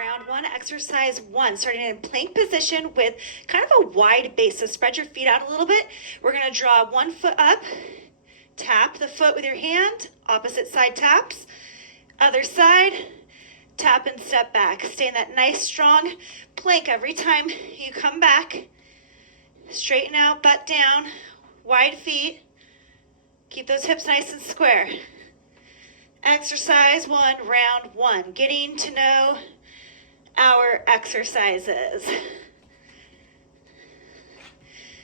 round one, exercise one, starting in plank position with kind of a wide base. So spread your feet out a little bit. We're gonna draw one foot up, tap the foot with your hand, opposite side taps, other side, tap and step back. Stay in that nice strong plank every time you come back. Straighten out, butt down, wide feet. Keep those hips nice and square. Exercise one, round one. Getting to know our exercises.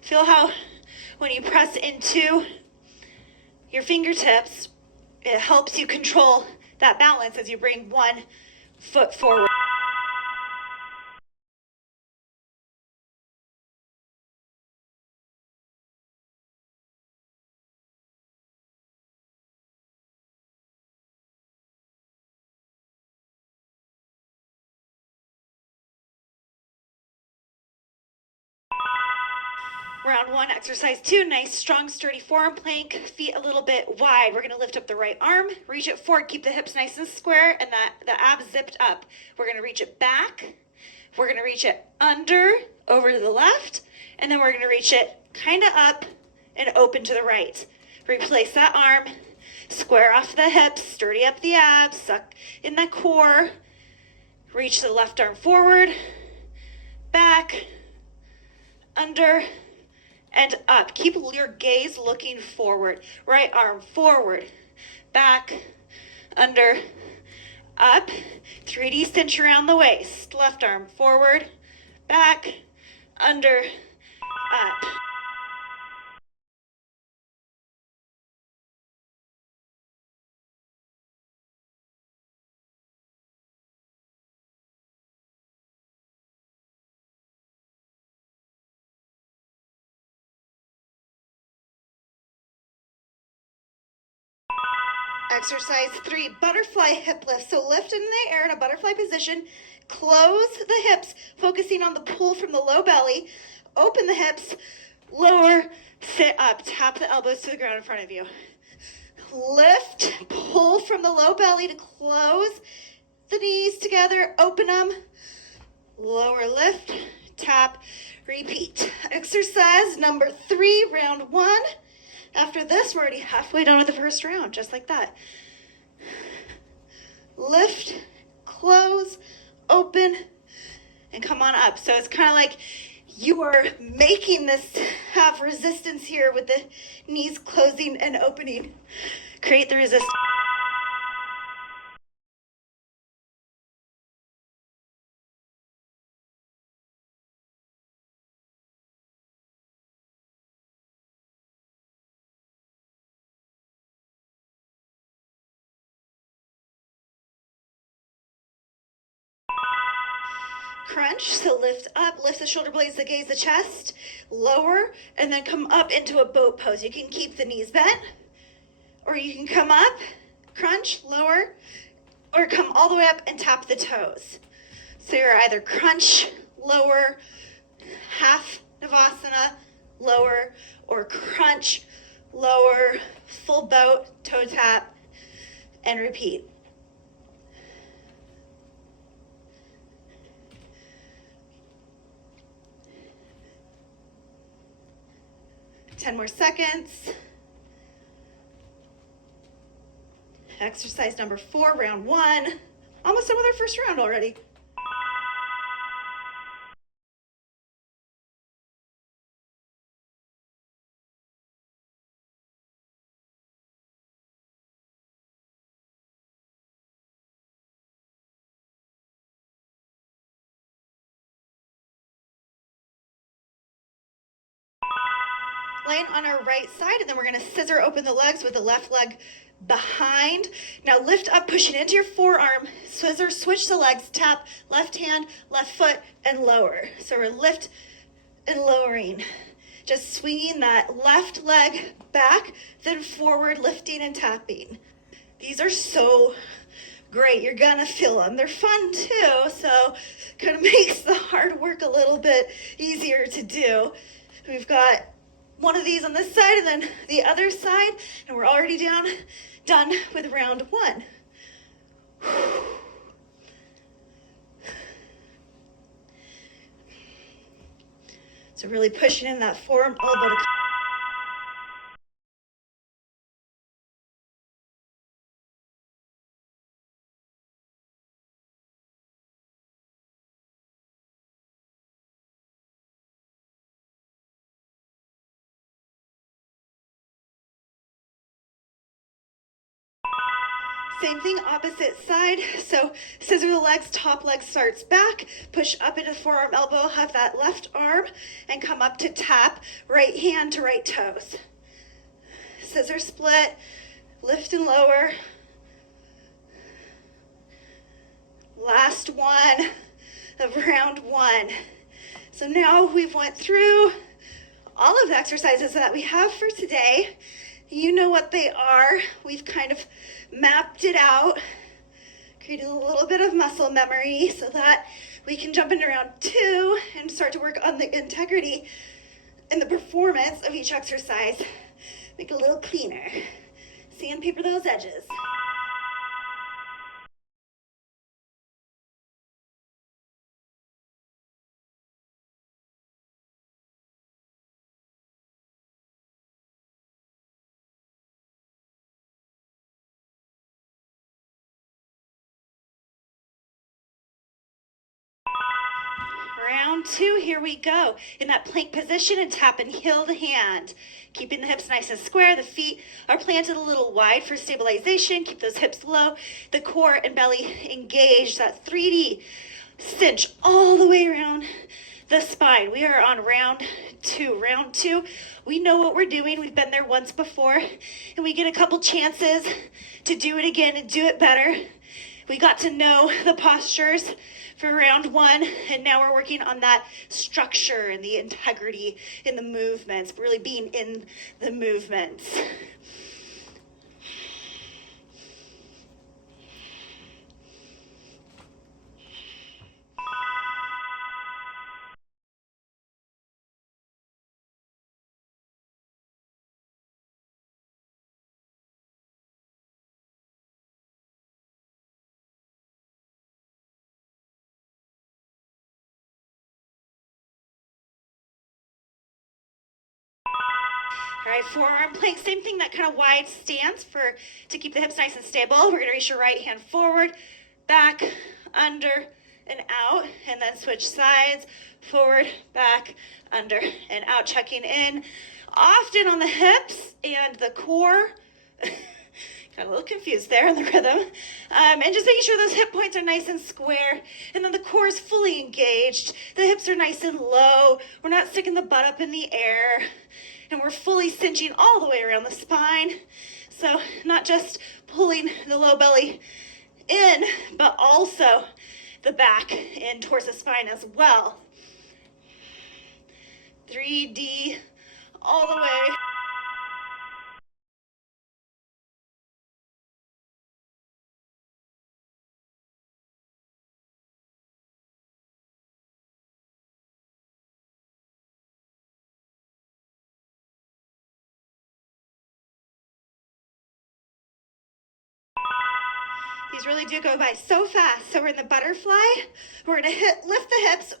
Feel how when you press into your fingertips, it helps you control that balance as you bring one foot forward. Round one, exercise two, nice, strong, sturdy forearm plank, feet a little bit wide. We're gonna lift up the right arm, reach it forward, keep the hips nice and square, and the abs zipped up. We're gonna reach it back. We're gonna reach it under, over to the left, and then we're gonna reach it kind of up and open to the right. Replace that arm, square off the hips, sturdy up the abs, suck in the core. Reach the left arm forward, back, under, and up. Keep your gaze looking forward. Right arm forward, back, under, up. 3D cinch around the waist. Left arm forward, back, under, up. Exercise three, butterfly hip lift. So lift in the air in a butterfly position, close the hips, focusing on the pull from the low belly, open the hips, lower, sit up, tap the elbows to the ground in front of you. Lift, pull from the low belly to close the knees together, open them, lower lift, tap, repeat. Exercise number three, round one. After this, we're already halfway done with the first round, just like that. Lift, close, open, and come on up. So it's kind of like you are making this have resistance here with the knees closing and opening. Create the resistance. Crunch, so lift up, lift the shoulder blades, the gaze, the chest, lower, and then come up into a boat pose. You can keep the knees bent, or you can come up, crunch, lower, or come all the way up and tap the toes. So you're either crunch, lower, half Navasana, lower, or crunch, lower, full boat, toe tap, and repeat. Ten more seconds. Exercise number four, round one. Almost done with our first round already. Laying on our right side, and then we're gonna scissor open the legs with the left leg behind. Now lift up, pushing into your forearm, scissor, switch the legs, tap left hand, left foot, and lower. So we're lift and lowering. Just swinging that left leg back, then forward, lifting and tapping. These are so great. You're gonna feel them. They're fun too, so kind of makes the hard work a little bit easier to do. We've got one of these on this side and then the other side, and we're already done with round one. So really pushing in that forearm elbow to same thing, opposite side. So scissor the legs, top leg starts back, push up into forearm elbow, have that left arm, and come up to tap, right hand to right toes. Scissor split, lift and lower. Last one of round one. So now we've went through all of the exercises that we have for today. You know what they are. We've kind of mapped it out, created a little bit of muscle memory so that we can jump into round two and start to work on the integrity and the performance of each exercise. Make it a little cleaner. Sandpaper those edges. Round two, here we go. In that plank position and tap and heel the hand. Keeping the hips nice and square. The feet are planted a little wide for stabilization. Keep those hips low. The core and belly engaged. That 3D cinch all the way around the spine. We are on round two. Round two, we know what we're doing. We've been there once before, and we get a couple chances to do it again and do it better. We got to know the postures for round one, and now we're working on that structure and the integrity in the movements, really being in the movements. All right, forearm plank, same thing, that kind of wide stance to keep the hips nice and stable. We're gonna reach your right hand forward, back, under, and out, and then switch sides, forward, back, under, and out, checking in often on the hips and the core. Got a little confused there in the rhythm. And just making sure those hip points are nice and square, and then the core is fully engaged. The hips are nice and low. We're not sticking the butt up in the air. And we're fully cinching all the way around the spine. So not just pulling the low belly in, but also the back in towards the spine as well. 3D all the way. These really do go by so fast. So we're in the butterfly. We're gonna lift the hips,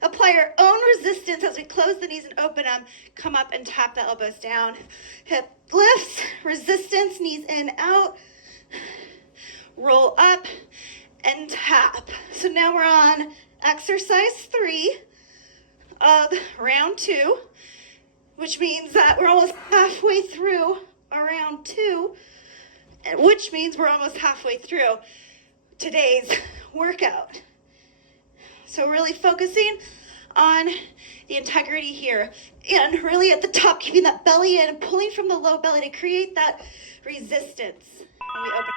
apply our own resistance as we close the knees and open them. Come up and tap the elbows down. Hip lifts, resistance, knees in, out. Roll up and tap. So now we're on exercise 3 of round 2, which means that we're almost halfway through our round 2. Which means we're almost halfway through today's workout. So really focusing on the integrity here, and really at the top, keeping that belly in and pulling from the low belly to create that resistance. When we open.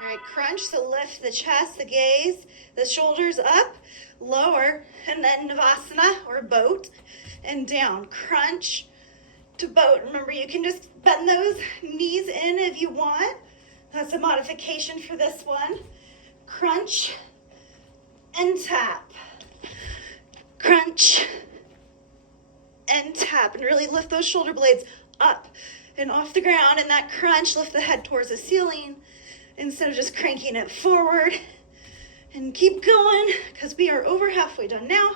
All right, crunch, so lift the chest, the gaze, the shoulders up, lower, and then Navasana or boat, and down. Crunch to boat. Remember, you can just bend those knees in if you want. That's a modification for this one. crunch, and tap. Crunch, and tap, and really lift those shoulder blades up and off the ground. And that crunch, lift the head towards the ceiling instead of just cranking it forward. And keep going, because we are over halfway done now.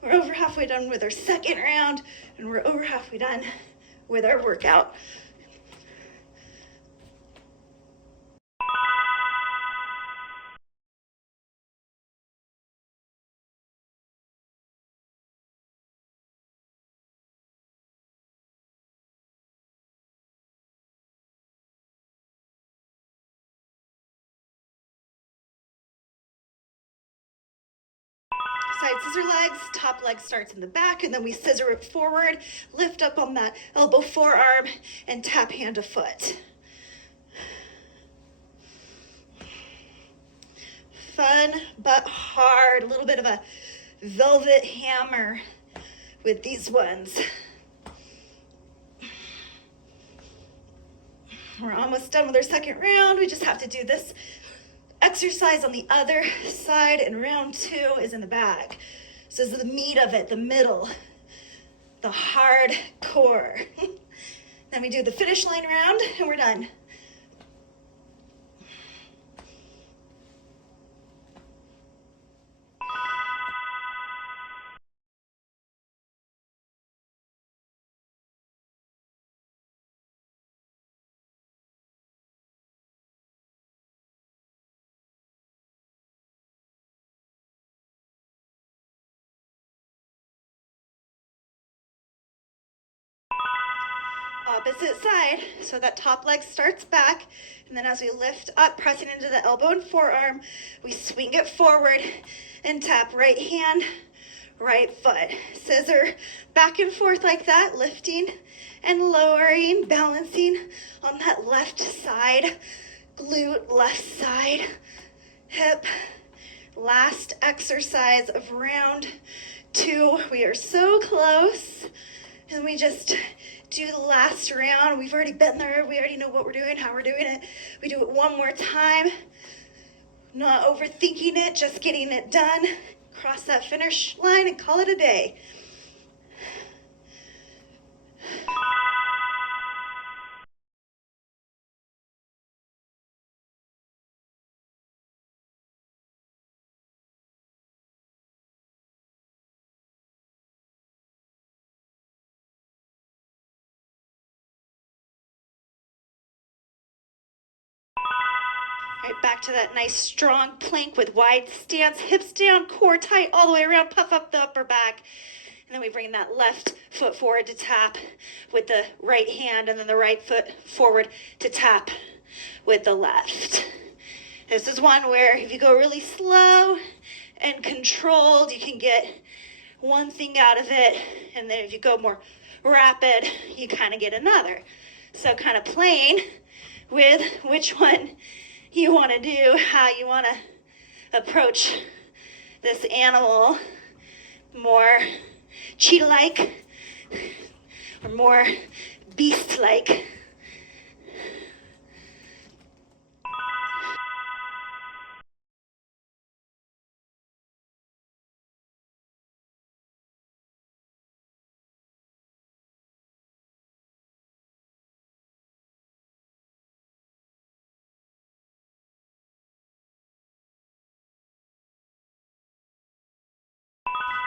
We're over halfway done with our second round, and we're over halfway done with our workout. Side scissor legs, top leg starts in the back, and then we scissor it forward, lift up on that elbow forearm, and tap hand to foot. Fun but hard, a little bit of a velvet hammer with these ones. We're almost done with our second round. We just have to do this exercise on the other side, and round 2 is in the back. So this is the meat of it, the middle, the hard core. Then we do the finish line round, and we're done. Opposite side. So that top leg starts back, and then as we lift up, pressing into the elbow and forearm, we swing it forward and tap right hand, right foot. Scissor back and forth like that, lifting and lowering, balancing on that left side, glute, left side, hip. Last exercise of round 2. We are so close, and we just do the last round. We've already been there. We already know what we're doing, how we're doing it. We do it one more time. Not overthinking it, just getting it done. Cross that finish line and call it a day. Right, back to that nice strong plank with wide stance, hips down, core tight all the way around, puff up the upper back. And then we bring that left foot forward to tap with the right hand, and then the right foot forward to tap with the left. This is one where if you go really slow and controlled, you can get one thing out of it. And then if you go more rapid, you kind of get another. So kind of playing with which one you want to do, how you want to approach this animal, more cheetah-like or more beast-like.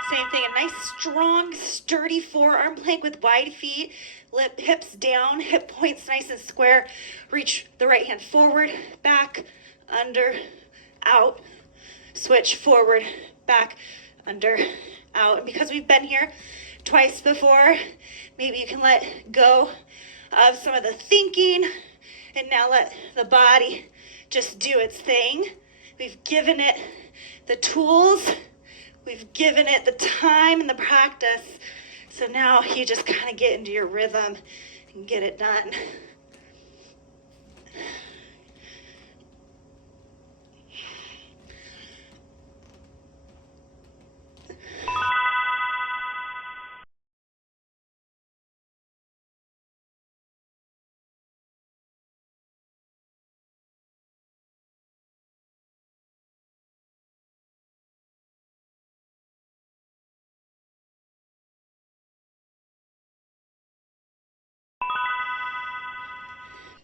Same thing, a nice, strong, sturdy forearm plank with wide feet, hips down, hip points nice and square. Reach the right hand forward, back, under, out. Switch forward, back, under, out. And because we've been here twice before, maybe you can let go of some of the thinking and now let the body just do its thing. We've given it the tools. We've given it the time and the practice. So now you just kind of get into your rhythm and get it done.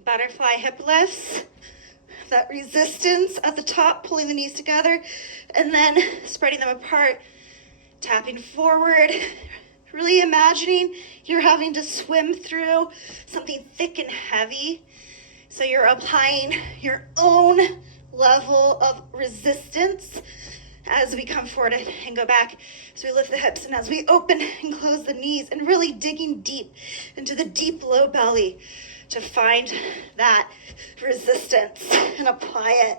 butterfly hip lifts. That resistance at the top, pulling the knees together, and then spreading them apart, tapping forward, really imagining you're having to swim through something thick and heavy. So you're applying your own level of resistance as we come forward and go back. So we lift the hips, and as we open and close the knees, and really digging deep into the deep low belly to find that resistance and apply it.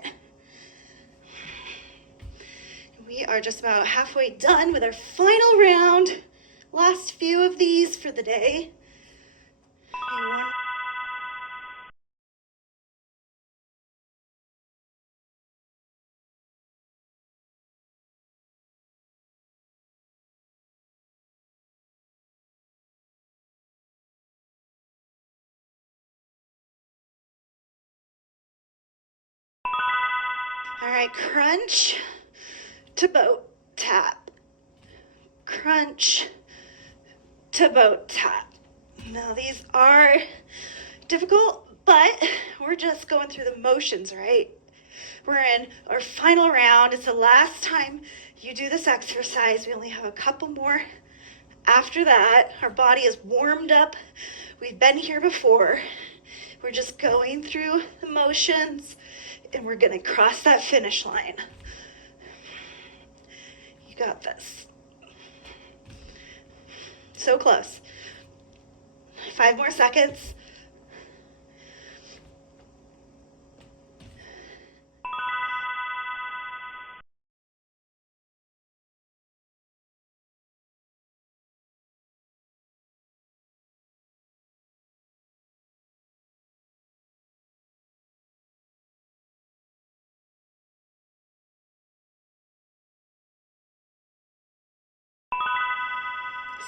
We are just about halfway done with our final round. Last few of these for the day. All right, crunch to boat tap. Crunch to boat tap. Now these are difficult, but we're just going through the motions, right? We're in our final round. It's the last time you do this exercise. We only have a couple more. After that, our body is warmed up. We've been here before. We're just going through the motions, and we're gonna cross that finish line. You got this. So close. 5 more seconds.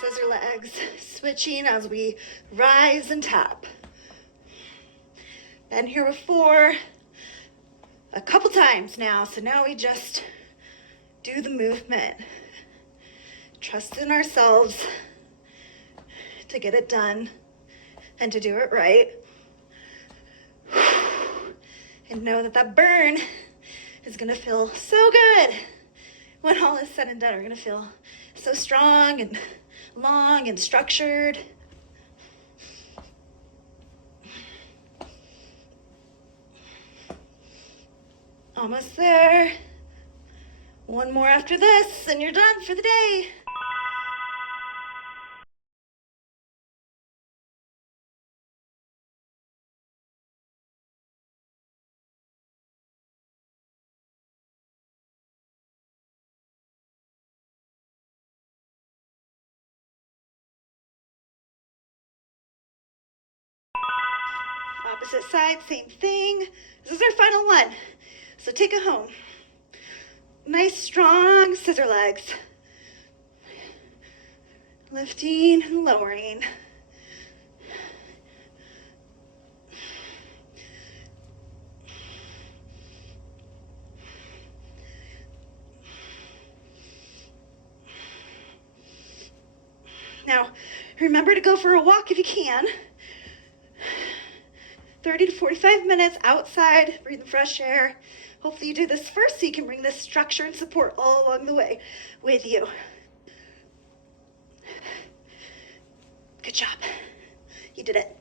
Scissor legs, switching as we rise and tap. Been here before a couple times now, so now we just do the movement. Trust in ourselves to get it done and to do it right. And know that that burn is gonna feel so good when all is said and done. We're gonna feel so strong and long and structured. Almost there. One more after this, and you're done for the day. Opposite side, same thing. This is our final one, so take it home. Nice, strong scissor legs. Lifting and lowering. Now, remember to go for a walk if you can. 30 to 45 minutes outside, breathing fresh air. Hopefully you do this first so you can bring this structure and support all along the way with you. Good job. You did it.